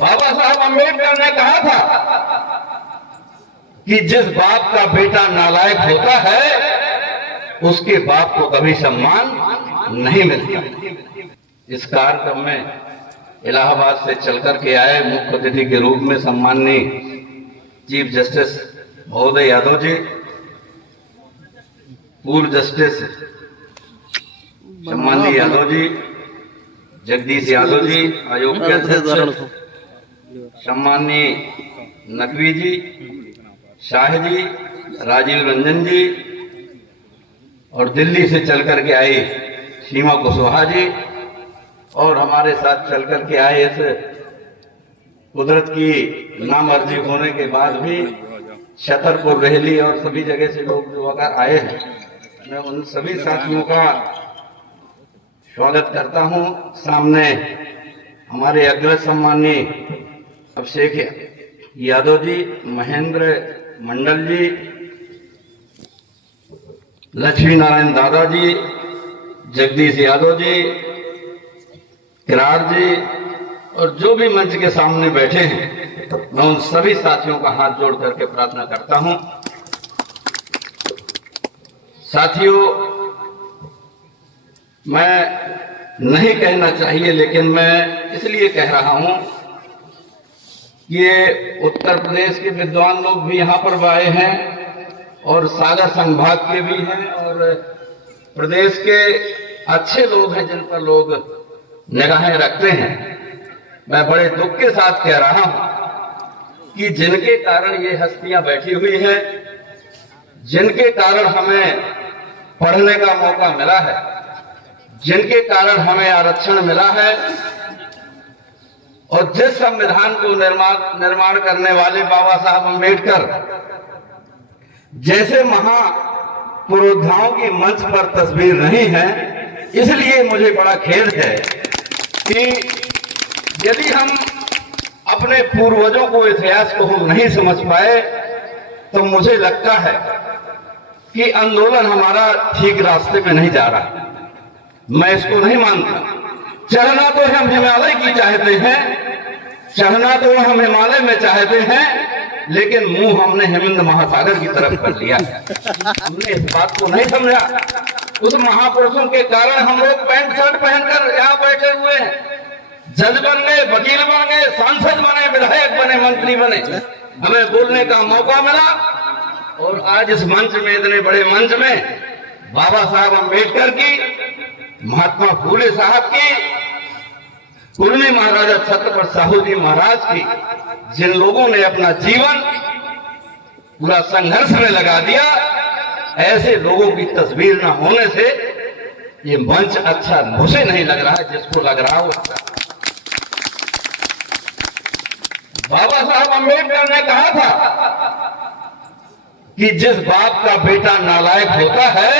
बाबा साहब अम्बेडकर ने कहा था कि जिस बाप का बेटा नालायक होता है उसके बाप को कभी सम्मान नहीं मिलता। इस कार्यक्रम में इलाहाबाद से चलकर के आए मुख्य अतिथि के रूप में सम्माननीय चीफ जस्टिस महोदय यादव जी, पूर्व जस्टिस सम्माननीय यादव जी, जगदीश यादव जी, आयोग के अध्यक्ष सम्माननीय नकवी जी, शाह जी, राजीव रंजन जी, और दिल्ली से चल करके आई सीमा कुशवाहा जी, और हमारे साथ चल करके आए इस कुदरत की नामर्जी होने के बाद भी छतरपुर, रेहली और सभी जगह से लोग जो अगर आए हैं, मैं उन सभी साथियों का स्वागत करता हूं। सामने हमारे अग्रज सम्माननीय अभिषेक यादव जी, महेंद्र मंडल जी, लक्ष्मी नारायण दादा जी, जगदीश यादव जी, किरार जी, और जो भी मंच के सामने बैठे हैं, मैं उन सभी साथियों का हाथ जोड़ करके प्रार्थना करता हूं। साथियों, मैं नहीं कहना चाहिए लेकिन मैं इसलिए कह रहा हूं कि ये उत्तर प्रदेश के विद्वान लोग भी यहां पर आए हैं और सागर संभाग के भी हैं और प्रदेश के अच्छे लोग हैं जिन पर लोग निगाहें रखते हैं। मैं बड़े दुख के साथ कह रहा हूं कि जिनके कारण ये हस्तियां बैठी हुई हैं, जिनके कारण हमें पढ़ने का मौका मिला है, जिनके कारण हमें आरक्षण मिला है, और जिस संविधान को निर्माण करने वाले बाबा साहब अम्बेडकर जैसे महापुरोधाओं की मंच पर तस्वीर नहीं है, इसलिए मुझे बड़ा खेद है कि यदि हम अपने पूर्वजों को, इतिहास को हम नहीं समझ पाए, तो मुझे लगता है कि आंदोलन हमारा ठीक रास्ते में नहीं जा रहा। मैं इसको नहीं मानता। चढ़ना तो हम हिमालय की चाहते हैं, चढ़ना तो हम हिमालय में चाहते हैं, लेकिन मुंह हमने हिंद महासागर की तरफ कर लिया। हमने इस बात को नहीं समझा। उस महापुरुषों के कारण हम लोग पैंट शर्ट पहनकर यहाँ बैठे हुए हैं, जज बन गए, वकील बन गए, सांसद बने, विधायक बने, मंत्री बने, हमें बोलने का मौका मिला। और आज इस मंच में, इतने बड़े मंच में, बाबा साहब अम्बेडकर की, महात्मा फूले साहब की, कुलमी महाराजा छत्रपति साहू जी महाराज की, जिन लोगों ने अपना जीवन पूरा संघर्ष में लगा दिया, ऐसे लोगों की तस्वीर न होने से ये मंच अच्छा मुझे नहीं लग रहा है। जिसको लग रहा हो, बाबा साहब अम्बेडकर ने कहा था कि जिस बाप का बेटा नालायक होता है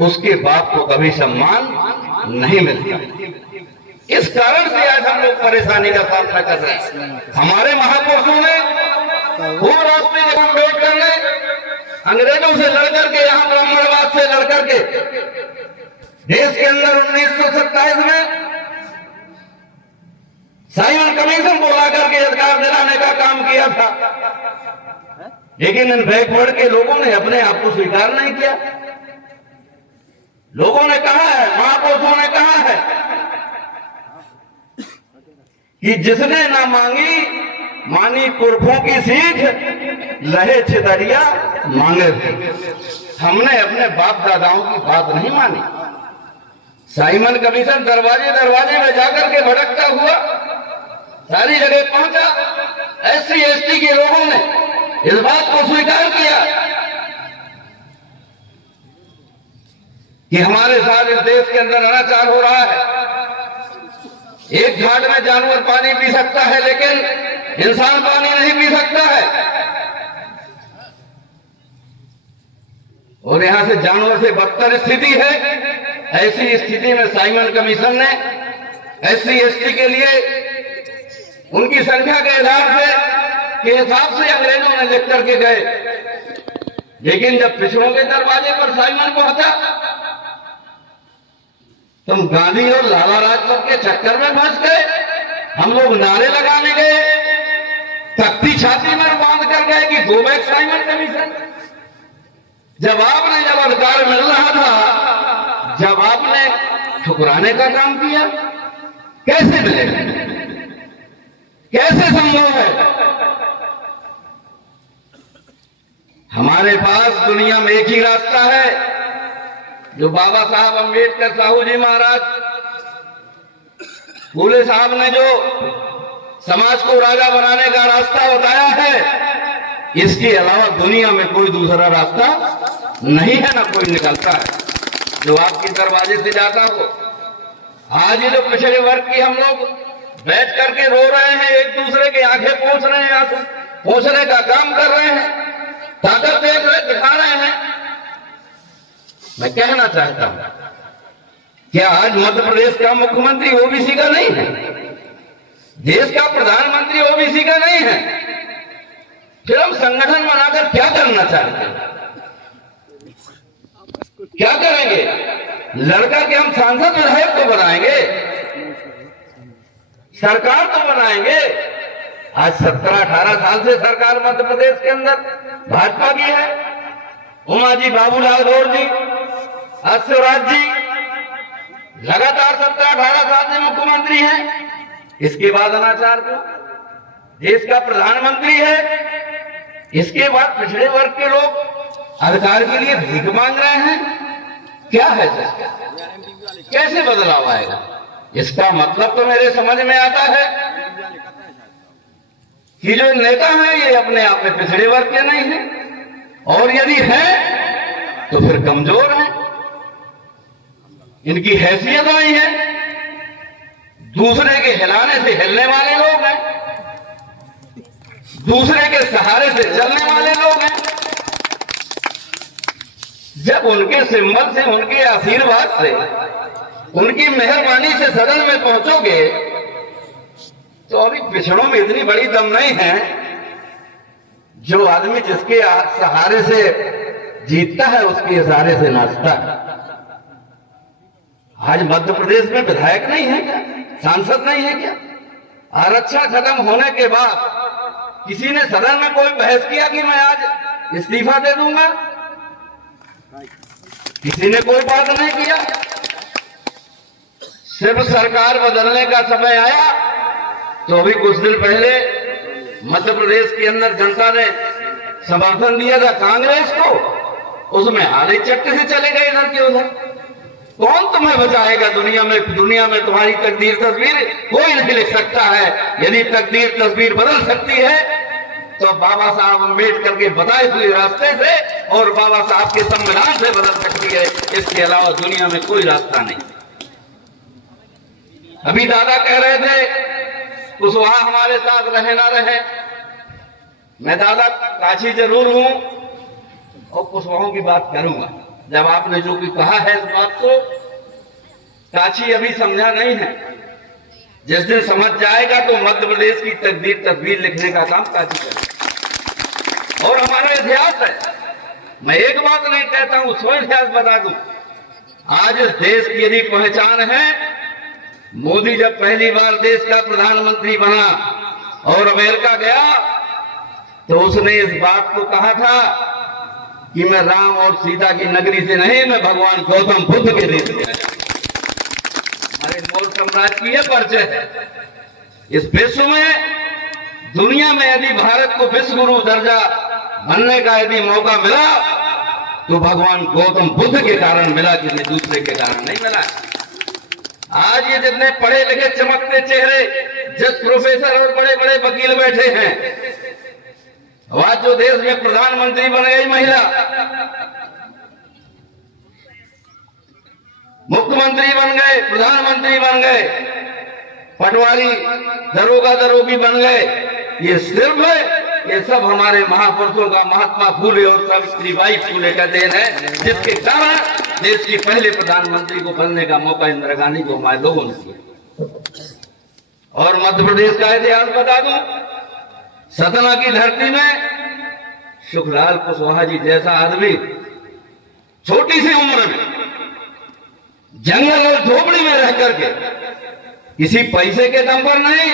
उसके बाप को कभी सम्मान नहीं मिलता। इस कारण से आज हम लोग परेशानी का सामना कर रहे हैं। हमारे महापुरुषों ने वो रास्ते, जब अम्बेडकर ने अंग्रेजों से लड़कर के, यहाँ ब्राह्मणवाद से लड़कर के देश के अंदर 1927 में साइमन कमीशन को ला करके अधिकार दिलाने का काम किया था, लेकिन इन बैकवर्ड के लोगों ने अपने आप को स्वीकार नहीं किया। लोगों ने कहा है, महापुरुषों ने कहा है कि जिसने ना मांगी मानी पुरखों की सीख, लहे छितरिया मांगे। हमने अपने बाप दादाओं की बात नहीं मानी। साइमन कमीशन दरवाजे दरवाजे में जाकर के भटकता हुआ सारी जगह पहुंचा। एससी एसटी के लोगों ने इस बात को स्वीकार किया कि हमारे साथ इस देश के अंदर अनाचार हो रहा है। एक घाट में जानवर पानी पी सकता है, लेकिन इंसान पानी नहीं पी सकता है। और यहां से जानवर से बदतर स्थिति है। ऐसी स्थिति में साइमन कमीशन ने एससी एसटी के लिए उनकी संख्या के आधार से के हिसाब से अंग्रेजों ने लिख करके गए, लेकिन जब पिछड़ों के दरवाजे पर साइमन पहुंचा, तुम गांधी और लाला लाजपत के चक्कर में फंस गए। हम लोग नारे लगाने तख्ती छाती में बांध कर गए कि गो बैक साइमन कमीशन। जब आपने जब अधिकार मिल रहा था, जब आपने ठुकराने का काम किया, कैसे मिलेगा, कैसे संभव है? हमारे पास दुनिया में एक ही रास्ता है जो बाबा साहब अम्बेडकर साहू जी महाराज फूले साहब ने जो समाज को राजा बनाने का रास्ता बताया है, इसके अलावा दुनिया में कोई दूसरा रास्ता नहीं है, ना कोई निकलता है जो आपके दरवाजे से जाता हो। आज ये जो पिछड़े वर्ग की हम लोग बैठ करके रो रहे हैं, एक दूसरे के आंखें पोंछ रहे हैं, आंसू पोंछने का काम कर रहे हैं, ताकत देख रहे दिखा रहे हैं। मैं कहना चाहता हूं, क्या आज मध्य प्रदेश का मुख्यमंत्री ओबीसी का नहीं है? देश का प्रधानमंत्री ओबीसी का नहीं है? फिर हम संगठन बनाकर क्या करना चाहते हैं? क्या करेंगे? लड़का के हम सांसद विधायक तो बनाएंगे, सरकार तो बनाएंगे। आज 17-18 साल से सरकार मध्य प्रदेश के अंदर भाजपा की है। उमा जी, बाबूलाल गौर जी, शिवराज जी लगातार 17-18 साल से मुख्यमंत्री हैं। इसके बाद अनाचार को देश का प्रधानमंत्री है। इसके बाद पिछड़े वर्ग के लोग अधिकार के लिए भीख मांग रहे हैं। क्या है इसका? कैसे बदलाव आएगा? इसका मतलब तो मेरे समझ में आता है कि जो नेता हैं ये अपने आप में पिछड़े वर्ग के नहीं हैं, और यदि हैं तो फिर कमजोर हैं, इनकी हैसियत नहीं है, दूसरे के हिलाने से हिलने वाले लोग हैं, दूसरे के सहारे से चलने वाले लोग हैं। जब उनके सिंबल से, उनके आशीर्वाद से, उनकी मेहरबानी से सदन में पहुंचोगे तो अभी पिछड़ों में इतनी बड़ी दम नहीं है। जो आदमी जिसके सहारे से जीतता है उसके सहारे से नाचता है। आज मध्य प्रदेश में विधायक नहीं है क्या? सांसद नहीं है क्या? आरक्षण खत्म होने के बाद किसी ने सदन में कोई बहस किया कि मैं आज इस्तीफा दे दूंगा? किसी ने कोई बात नहीं किया। सिर्फ सरकार बदलने का समय आया तो अभी कुछ दिन पहले मध्य प्रदेश के अंदर जनता ने समर्थन दिया था कांग्रेस को, उसमें हाली चक्के से चले गए इधर के उधर। कौन तुम्हें बचाएगा? दुनिया में तुम्हारी तकदीर तस्वीर कोई नहीं लिख सकता है। यदि तकदीर तस्वीर बदल सकती है तो बाबा साहब अम्बेडकर के बताए हुए रास्ते से और बाबा साहब के संविधान से बदल सकती है। इसके अलावा दुनिया में कोई रास्ता नहीं। अभी दादा कह रहे थे कुशवाहा हमारे साथ रहे ना रहे। मैं दादा काशी जरूर हूं और कुशवाहों की बात करूंगा। जब आपने जो भी कहा है इस बात को, काशी अभी समझा नहीं है। जिस दिन समझ जाएगा तो मध्य प्रदेश की तकदीर तस्वीर लिखने का काम काशी करेगा। और हमारा इतिहास है, मैं एक बात नहीं कहता हूं, सौ इतिहास बता दूं। आज इस देश की यदि पहचान है, मोदी जब पहली बार देश का प्रधानमंत्री बना और अमेरिका गया तो उसने इस बात को कहा था कि मैं राम और सीता की नगरी से नहीं, मैं भगवान गौतम बुद्ध के देश में। हमारे मौर्य साम्राज्य की यह परिचय है। इस विश्व में, दुनिया में यदि भारत को विश्व गुरु दर्जा बनने का यदि मौका मिला तो भगवान गौतम बुद्ध के कारण मिला, किसी दूसरे के कारण नहीं मिला। आज ये जितने पढ़े लिखे चमकते चेहरे, जज प्रोफेसर और बड़े बड़े वकील बैठे हैं, आज जो देश में प्रधानमंत्री बन गई महिला, मुख्यमंत्री बन गए, प्रधानमंत्री बन गए, पटवारी दरोगा दरोगी बन गए, ये सिर्फ ये सब हमारे महापुरुषों का, महात्मा फूले और सावित्रीबाई फूले का देन है, जिसके कारण देश की पहले प्रधानमंत्री को बनने का मौका इंदिरा गांधी को हमारे लोगों ने दिया। और मध्य प्रदेश का इतिहास बता दूं, सतना की धरती में सुखलाल कुशवाहा जी जैसा आदमी छोटी सी उम्र में जंगल और झोपड़ी में रह करके, किसी पैसे के दम पर नहीं,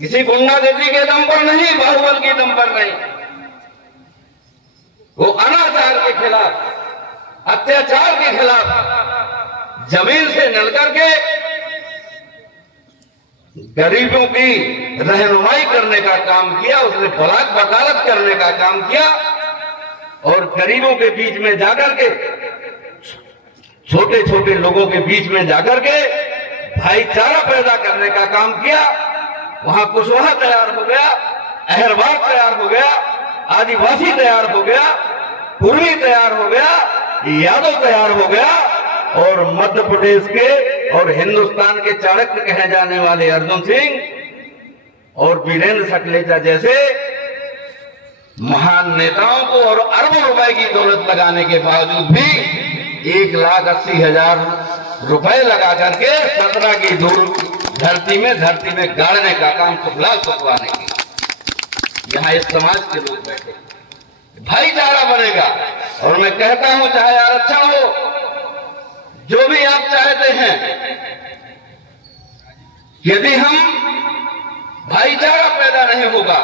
किसी गुंडागर्दी के दम पर नहीं, बाहुबल के दम पर नहीं, वो अनाचार के खिलाफ, अत्याचार के खिलाफ जमीन से निकल करके गरीबों की रहनुमाई करने का काम किया। उसने बलाक वकालत करने का काम किया और गरीबों के बीच में जाकर के, छोटे छोटे लोगों के बीच में जाकर के भाईचारा पैदा करने का काम किया। वहां कुशवाहा तैयार हो गया, अहरबाग तैयार हो गया, आदिवासी तैयार हो गया, कुर्मी तैयार हो गया, यादव तैयार हो गया और मध्य प्रदेश के और हिंदुस्तान के चाणक्य कहे जाने वाले अर्जुन सिंह और वीरेंद्र सकलेचा जैसे महान नेताओं को और अरबों रुपए की दौलत लगाने के बावजूद भी 1,80,000 रुपए लगा करके 17 की दूर धरती में गाड़ने का काम खुफला खुफवाने की। यहाँ इस समाज के लोग बैठे, भाईचारा बनेगा। और मैं कहता हूं चाहे आरक्षण हो, जो भी आप चाहते हैं, यदि हम भाईचारा पैदा नहीं होगा,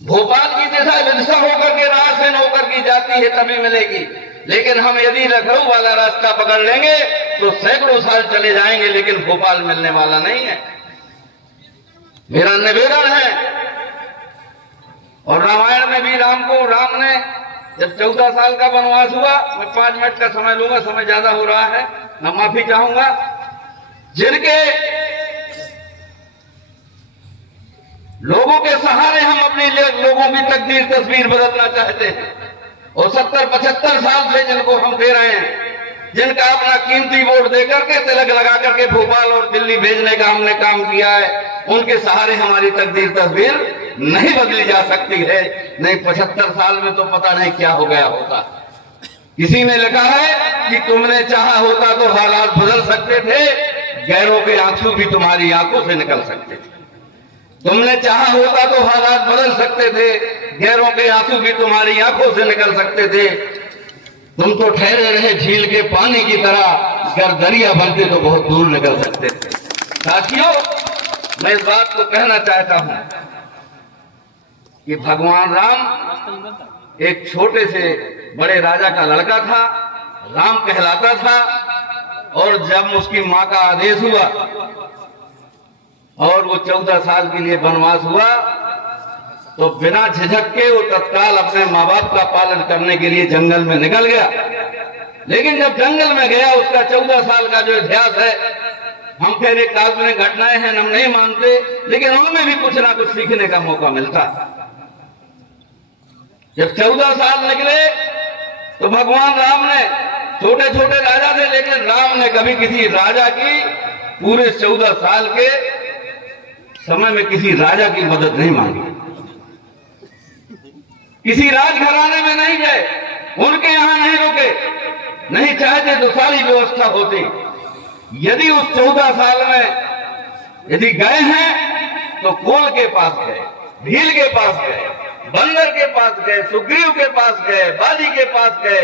भोपाल की दिशा विदिशा होकर के राजसेन होकर की जाती है तभी मिलेगी, लेकिन हम यदि लखनऊ वाला रास्ता पकड़ लेंगे तो सैकड़ों साल चले जाएंगे, लेकिन भोपाल मिलने वाला नहीं है। मेरा निवेदन है, और रामायण में भी राम ने जब 14 साल का वनवास हुआ, मैं 5 मिनट का समय लूंगा, समय ज्यादा हो रहा है, मैं माफी चाहूंगा। जिनके लोगों के सहारे हम अपने लोगों की तकदीर तस्वीर बदलना चाहते हैं, और 70-75 साल से जिनको हम दे रहे हैं, जिनका अपना कीमती वोट देकर के, तिलक लगा करके भोपाल और दिल्ली भेजने का हमने काम किया है, उनके सहारे हमारी तकदीर तस्वीर नहीं बदली जा सकती है। नहीं 75 साल में तो पता नहीं क्या हो गया होता। किसी ने लिखा है कि तुमने चाहा होता तो हालात बदल सकते थे, गैरों के आंसू भी तुम्हारी आंखों से निकल सकते थे। तुमने चाहा होता तो हालात बदल सकते थे, गैरों के आंसू भी तुम्हारी आंखों से निकल सकते थे। तुम तो ठहरे रहे झील के पानी की तरह, अगर दरिया बनते तो बहुत दूर निकल सकते थे। साथियों, मैं इस बात को कहना चाहता हूं कि भगवान राम एक छोटे से बड़े राजा का लड़का था, राम कहलाता था, और जब उसकी मां का आदेश हुआ और वो 14 साल के लिए वनवास हुआ, तो बिना झिझक के वो तत्काल अपने माँ बाप का पालन करने के लिए जंगल में निकल गया। लेकिन जब जंगल में गया, उसका 14 साल का जो इतिहास है, हम कह रहे काल्पनिक घटनाएं हैं, हम नहीं मानते, लेकिन उनमें भी कुछ ना कुछ सीखने का मौका मिलता। जब 14 साल निकले तो भगवान राम ने, छोटे छोटे राजा थे, लेकिन राम ने कभी किसी राजा की पूरे 14 साल के समय में किसी राजा की मदद नहीं मांगी, किसी राजघराने में नहीं गए, उनके यहां नहीं रुके, नहीं चाहते तो सारी व्यवस्था होती। यदि उस 14 साल में यदि गए हैं तो कोल के पास गए, भील के पास गए, बंदर के पास गए, सुग्रीव के पास गए, बाली के पास गए,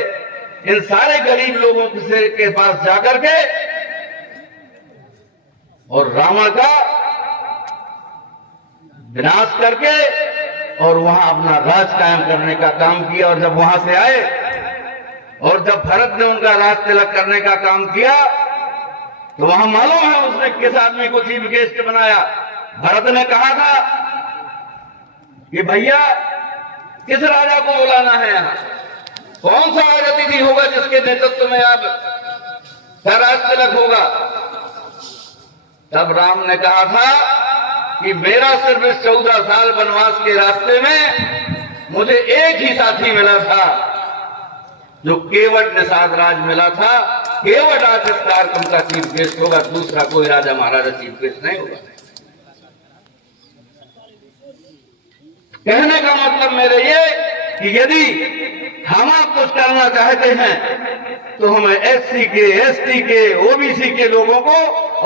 इन सारे गरीब लोगों के पास जाकर के और रावण का विनाश करके और वहां अपना राज कायम करने का काम किया। और जब वहां से आए और जब भरत ने उनका राज तिलक करने का काम किया, तो वहां मालूम है उसने किस आदमी को चीफ गेस्ट बनाया। भरत ने कहा था कि भैया किस राजा को बुलाना है, यहाँ कौन सा राज अतिथि होगा जिसके नेतृत्व में आप राज तिलक होगा। तब राम ने कहा था कि मेरा सिर्फ इस 14 साल वनवास के रास्ते में मुझे एक ही साथी मिला था, जो केवट निषाद राज मिला था। केवट आज इस कार्यक्रम का चीफ गेस्ट होगा, दूसरा कोई राजा महाराजा चीफ गेस्ट नहीं होगा। कहने का मतलब मेरे ये कि यदि हम आप कुछ करना चाहते हैं तो हमें एससी के, एसटी के, ओबीसी के लोगों को,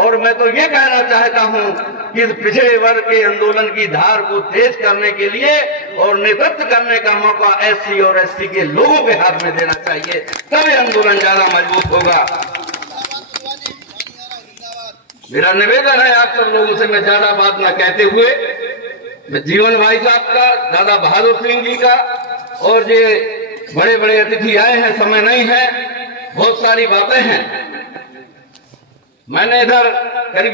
और मैं तो ये कहना चाहता हूं कि इस पिछड़े वर्ग के आंदोलन की धार को तेज करने के लिए और नेतृत्व करने का मौका एससी और एसटी के लोगों के हाथ में देना चाहिए, तभी आंदोलन ज्यादा मजबूत होगा। मेरा निवेदन है आप सब लोगों से, मैं ज्यादा बात ना कहते हुए, मैं जीवन भाई साहब का, दादा बहादुर सिंह जी का, और ये बड़े बड़े अतिथि आए हैं, समय नहीं है, बहुत सारी बातें हैं। मैंने इधर करीब